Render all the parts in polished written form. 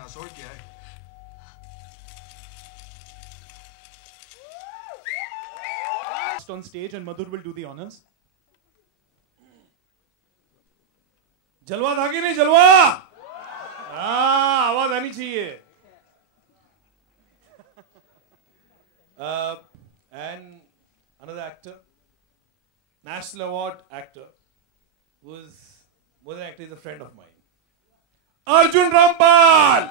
महीना सॉर्ट किया है। On stage and Madhur will do the honors. जलवा था कि नहीं जलवा? हाँ, आवाज आनी चाहिए. And another actor, National Award actor, who is more than actor, is a friend of mine, Arjun Rampal.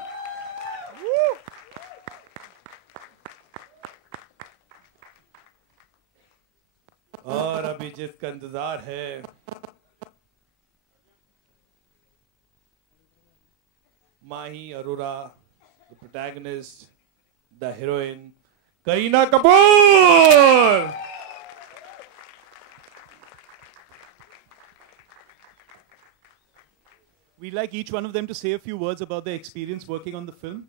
और अभी जिसका इंतजार है Mahi Arora, the protagonist, the heroine, Kareena Kapoor. We'd like each one of them to say a few words about their experience working on the film.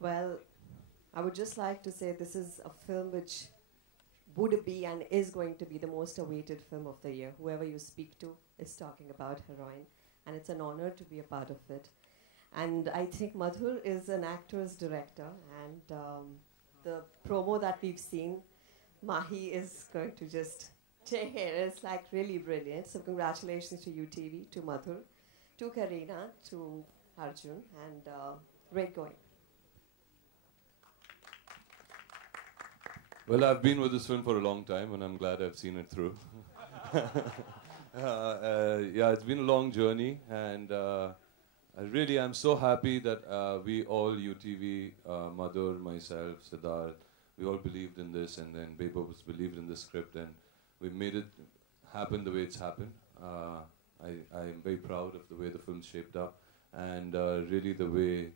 Well, I would just like to say this is a film which would be and is going to be the most awaited film of the year. Whoever you speak to is talking about Heroine, and it's an honor to be a part of it. And I think Madhur is an actor's director, and the promo that we've seen, Mahi is going to just take care. It's like really brilliant. So congratulations to UTV, to Madhur, to Kareena, to Arjun, and great going. Well, I've been with this film for a long time, and I'm glad I've seen it through. Yeah, it's been a long journey, and I'm so happy that we all, UTV, Madhur, myself, Siddharth, we all believed in this, and then Bebo was believed in the script, and we made it happen the way it's happened. I'm very proud of the way the film shaped up, and really the way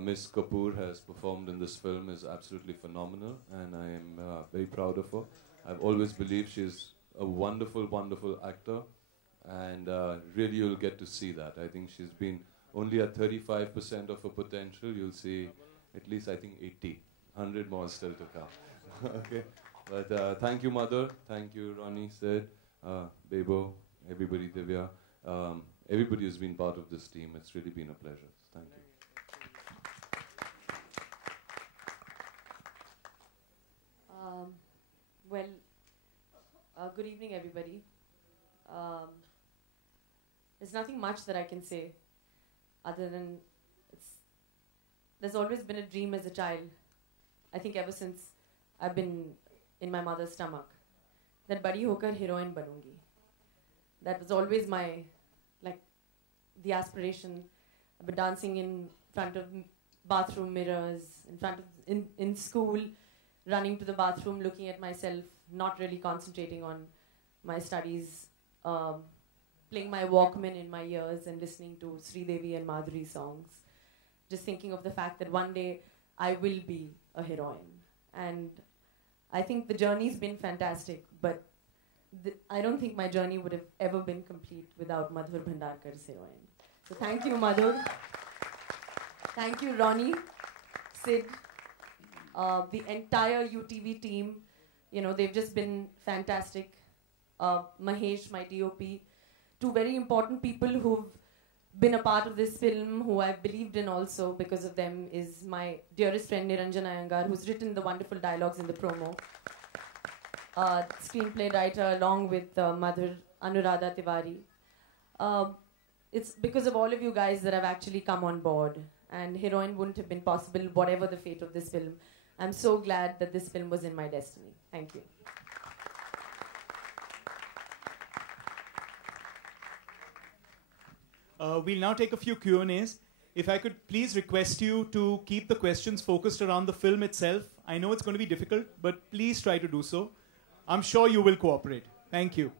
Miss Kapoor has performed in this film is absolutely phenomenal, and I am very proud of her. I've always believed she's a wonderful, wonderful actor, and really you'll get to see that. I think she's been only at 35% of her potential. You'll see at least, I think, 80, 100 more still to come. Okay, but thank you, Mother. Thank you, Ronnie, Sid, Bebo, everybody, Divya. Everybody who's been part of this team. It's really been a pleasure. Thank you. Good evening, everybody. There's nothing much that I can say other than there's always been a dream as a child. I think ever since I've been in my mother's stomach, that badi hokar heroine banungi. That was always my, the aspiration. I've been dancing in front of bathroom mirrors, in school, running to the bathroom, looking at myself, not really concentrating on my studies, playing my Walkman in my ears and listening to Sridevi and Madhuri songs, just thinking of the fact that one day I will be a heroine. And I think the journey's been fantastic, but I don't think my journey would have ever been complete without Madhur Bhandarkar's heroine. So thank you, Madhur. Thank you, Ronnie, Sid, the entire UTV team. You know, they've just been fantastic. Mahesh, my DOP, two very important people who've been a part of this film, who I've believed in also because of them, is my dearest friend Niranjan Iyengar, who's written the wonderful dialogues in the promo. Screenplay writer along with Madhur, Anuradha Tiwari. It's because of all of you guys that I've actually come on board, and Heroine wouldn't have been possible whatever the fate of this film. I'm so glad that this film was in my destiny. Thank you. We'll now take a few Q&As. If I could please request you to keep the questions focused around the film itself. I know it's going to be difficult, but please try to do so. I'm sure you will cooperate. Thank you.